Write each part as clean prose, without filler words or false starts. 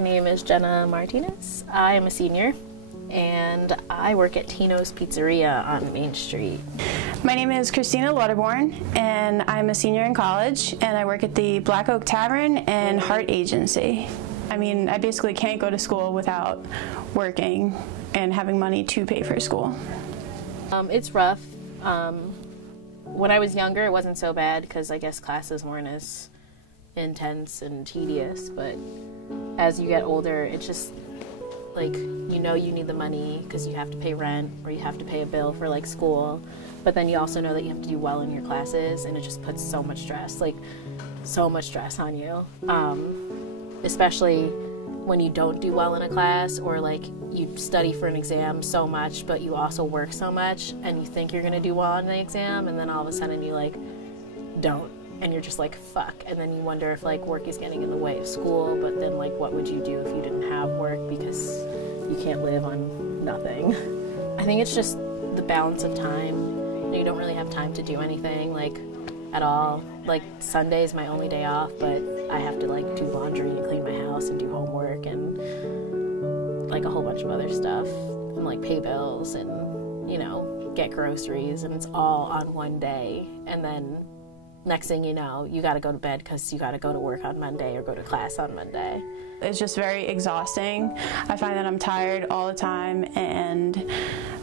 My name is Jennah Martinez. I am a senior, and I work at Tino's Pizzeria on Main Street. My name is Kristina Lauterborn, and I'm a senior in college, and I work at the Black Oak Tavern and Heart Agency. I mean, I basically can't go to school without working and having money to pay for school. It's rough. When I was younger, it wasn't so bad because I guess classes weren't as intense and tedious, but as you get older, it's just like, you know, you need the money because you have to pay rent or you have to pay a bill for like school, but then you also know that you have to do well in your classes, and it just puts so much stress on you, especially when you don't do well in a class, or like you study for an exam so much but you also work so much and you think you're gonna do well on the exam, and then all of a sudden you like don't, and you're just like, fuck. And then you wonder if like work is getting in the way of school, but then like what would you do if you didn't have work because you can't live on nothing? I think it's just the balance of time. You know, you don't really have time to do anything like at all. Like Sunday is my only day off, but I have to like do laundry and clean my house and do homework and like a whole bunch of other stuff, and like pay bills and, you know, get groceries, and it's all on one day. And then next thing you know, you got to go to bed because you got to go to work on Monday or go to class on Monday. It's just very exhausting. I find that I'm tired all the time, and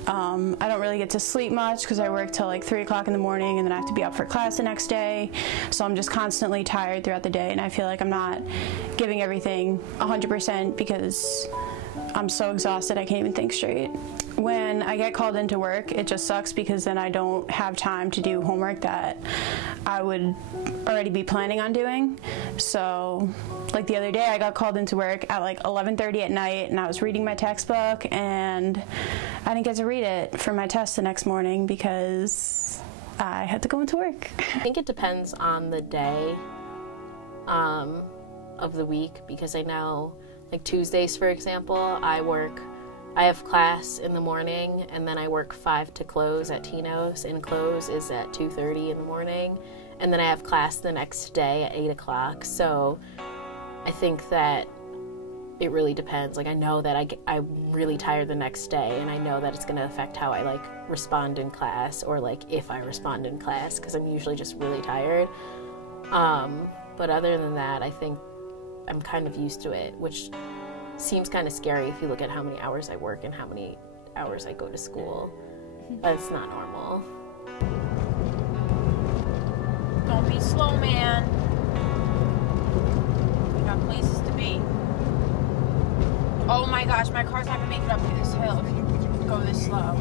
I don't really get to sleep much because I work till like 3 o'clock in the morning, and then I have to be up for class the next day. So I'm just constantly tired throughout the day, and I feel like I'm not giving everything 100% because I'm so exhausted I can't even think straight. When I get called into work, it just sucks because then I don't have time to do homework that I would already be planning on doing. So like the other day I got called into work at like 11:30 at night, and I was reading my textbook and I didn't get to read it for my test the next morning because I had to go into work. I think it depends on the day of the week, because I know like Tuesdays, for example, I have class in the morning, and then I work 5 to close at Tino's, and close is at 2:30 in the morning, and then I have class the next day at 8 o'clock. So I think that it really depends. Like I know that I'm really tired the next day, and I know that it's going to affect how I like respond in class, or like if I respond in class, because I'm usually just really tired. But other than that, I think I'm kind of used to it, which seems kind of scary if you look at how many hours I work and how many hours I go to school. But it's not normal. Don't be slow, man. We got places to be. Oh my gosh, my car's not gonna make it up this hill if you go this slow.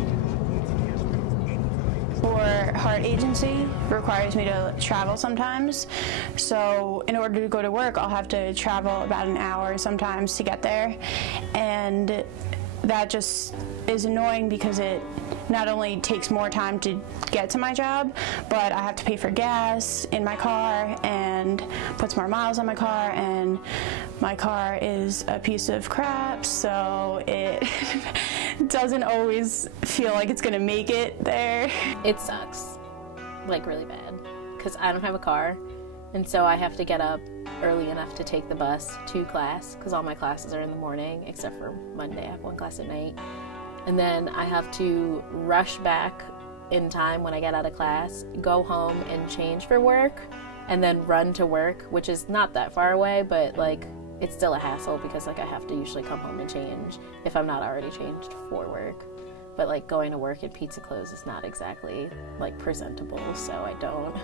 For Heart Agency requires me to travel sometimes, so in order to go to work I'll have to travel about an hour sometimes to get there, and that just is annoying because it not only takes more time to get to my job, but I have to pay for gas in my car and puts more miles on my car, and my car is a piece of crap, so it doesn't always feel like it's gonna make it there. It sucks, like really bad, because I don't have a car, and so I have to get up early enough to take the bus to class, because all my classes are in the morning except for Monday. I have one class at night, and then I have to rush back in time when I get out of class, go home and change for work, and then run to work, which is not that far away, but like it's still a hassle because like I have to usually come home and change if I'm not already changed for work. But like going to work in pizza clothes is not exactly like presentable, so I don't.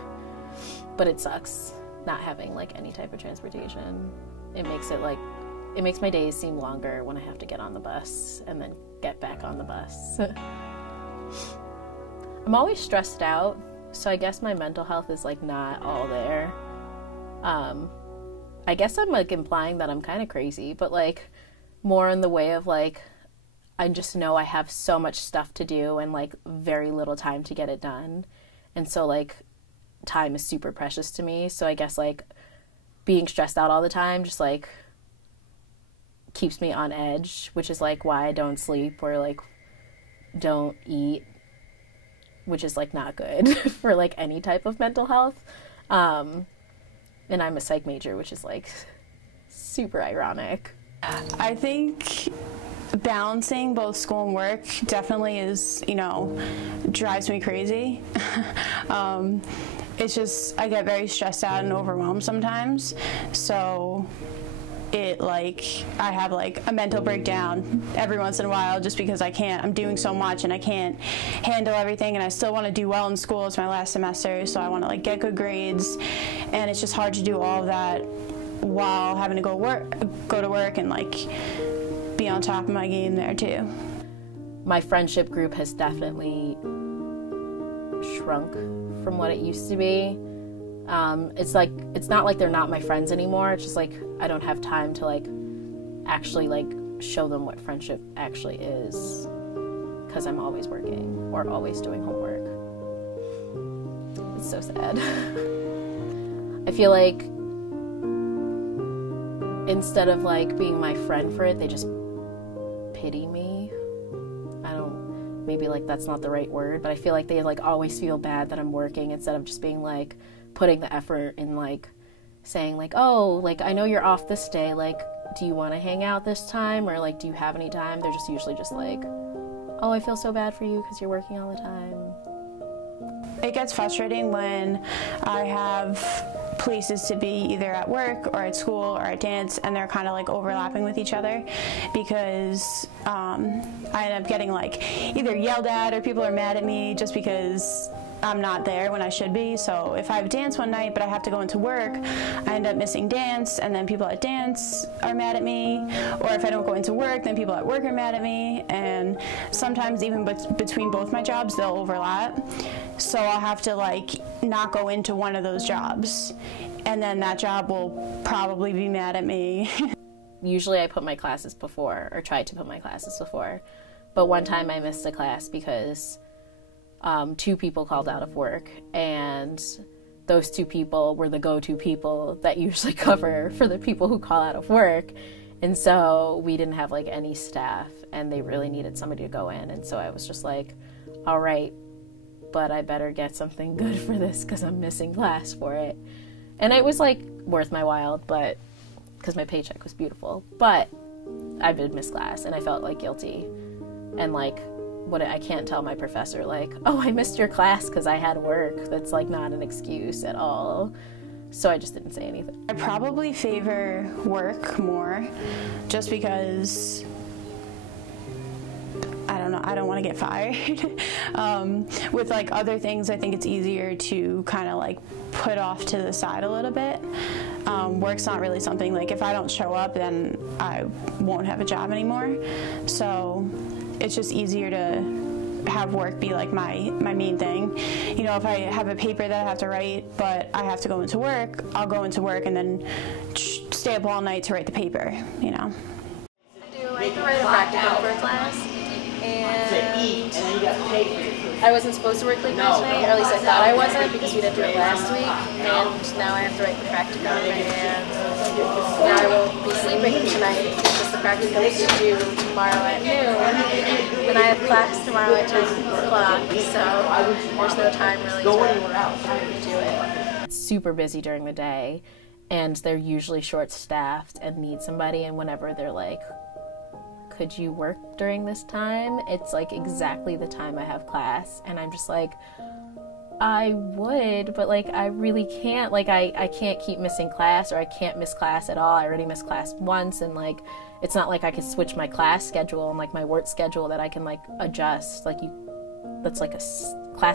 But it sucks not having like any type of transportation. It makes my days seem longer when I have to get on the bus and then get back on the bus. I'm always stressed out, so I guess my mental health is like not all there. I guess I'm like implying that I'm kind of crazy, but like more in the way of like I just know I have so much stuff to do and like very little time to get it done, and so like time is super precious to me. So I guess like being stressed out all the time just like keeps me on edge, which is like why I don't sleep or like don't eat, which is like not good for like any type of mental health. And I'm a psych major, which is like super ironic. I think balancing both school and work definitely is, drives me crazy. It's just, I get very stressed out and overwhelmed sometimes. So I have a mental breakdown every once in a while just because I'm doing so much and I can't handle everything, and I still want to do well in school. It's my last semester, so I want to get good grades, and it's just hard to do all of that while having to go to work and be on top of my game there too. My friendship group has definitely shrunk from what it used to be. It's not like they're not my friends anymore. It's just I don't have time to actually show them what friendship actually is, because I'm always working or always doing homework. It's so sad. I feel like instead of being my friend for it, they just pity me. Maybe that's not the right word, but I feel like they always feel bad that I'm working, instead of just being putting the effort in saying oh, I know you're off this day, do you want to hang out this time, or do you have any time? They're just usually just oh, I feel so bad for you because you're working all the time. It gets frustrating when I have places to be either at work or at school or at dance, and they're kind of overlapping with each other, because I end up getting either yelled at or people are mad at me just because I'm not there when I should be. So if I have dance one night but I have to go into work, I end up missing dance, and then people at dance are mad at me. Or if I don't go into work, then people at work are mad at me. And sometimes even between both my jobs, they'll overlap. So I'll have to not go into one of those jobs, and then that job will probably be mad at me. Usually I put my classes before, or try to put my classes before. But one time I missed a class because 2 people called out of work, and those 2 people were the go-to people that usually cover for the people who call out of work. And so we didn't have any staff, and they really needed somebody to go in. And so I was just all right, but I better get something good for this because I'm missing class for it. And it was worth my while, but because my paycheck was beautiful. But I did miss class, and I felt guilty, and I can't tell my professor oh, I missed your class because I had work. That's not an excuse at all. So I just didn't say anything. I probably favor work more, just because I don't want to get fired. With other things, I think it's easier to kind of put off to the side a little bit. Work's not really something if I don't show up, then I won't have a job anymore. So it's just easier to have work be my main thing. If I have a paper that I have to write, but I have to go into work, I'll go into work and then stay up all night to write the paper, I have to write a practicum for a class, and I wasn't supposed to work late night tonight, or at least I thought I wasn't, because we didn't do it last week, and now I have to write the practicum, and now I won't be sleeping tonight because the practicum is due tomorrow at noon, and I have class tomorrow at 10 o'clock, so there's no time really to do it. It's super busy during the day, and they're usually short-staffed and need somebody, and whenever they're could you work during this time? It's exactly the time I have class, and I'm just I would, but I really can't. I can't keep missing class, or I can't miss class at all. I already missed class once, and it's not I could switch my class schedule and my work schedule that I can adjust. Class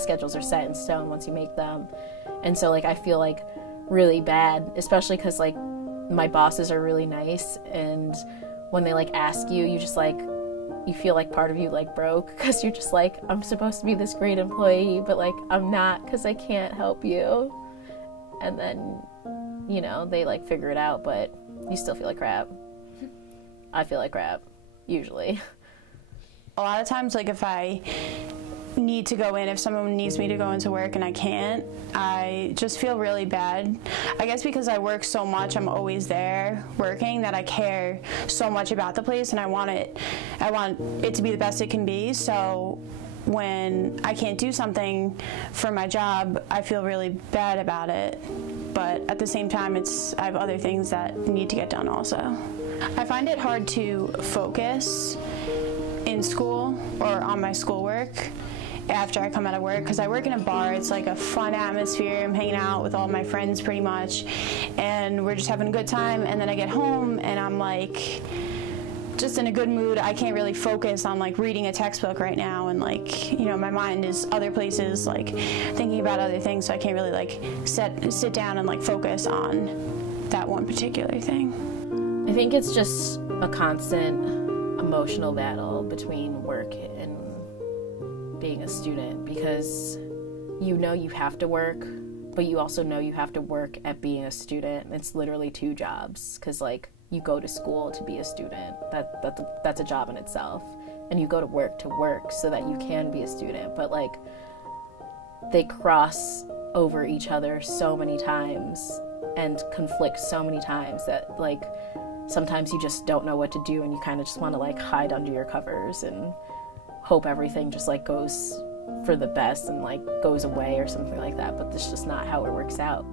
schedules are set in stone once you make them, and so I feel really bad, especially because my bosses are really nice, and when they ask you, you just you feel part of you broke, because you're just I'm supposed to be this great employee, but I'm not, because I can't help you. And then they figure it out, but you still feel like crap. I feel like crap usually. A lot of times if I need to go in, if someone needs me to go into work and I can't, I just feel really bad. I guess because I work so much, I'm always there working, that I care so much about the place, and I want it to be the best it can be. So when I can't do something for my job, I feel really bad about it. But at the same time, I have other things that need to get done also. I find it hard to focus in school or on my schoolwork after I come out of work, because I work in a bar. It's like a fun atmosphere. I'm hanging out with all my friends pretty much, and we're just having a good time, and then I get home and I'm like just in a good mood. I can't really focus on like reading a textbook right now, and like, you know, my mind is other places, like thinking about other things, so I can't really like sit down and like focus on that one particular thing. I think it's just a constant emotional battle between work and being a student, because you know you have to work, but you also know you have to work at being a student. It's literally two jobs, because like you go to school to be a student, that's a job in itself, and you go to work so that you can be a student, but like they cross over each other so many times and conflict so many times that like sometimes you just don't know what to do, and you kind of just want to like hide under your covers and hope everything just like goes for the best and like goes away or something like that, but that's just not how it works out.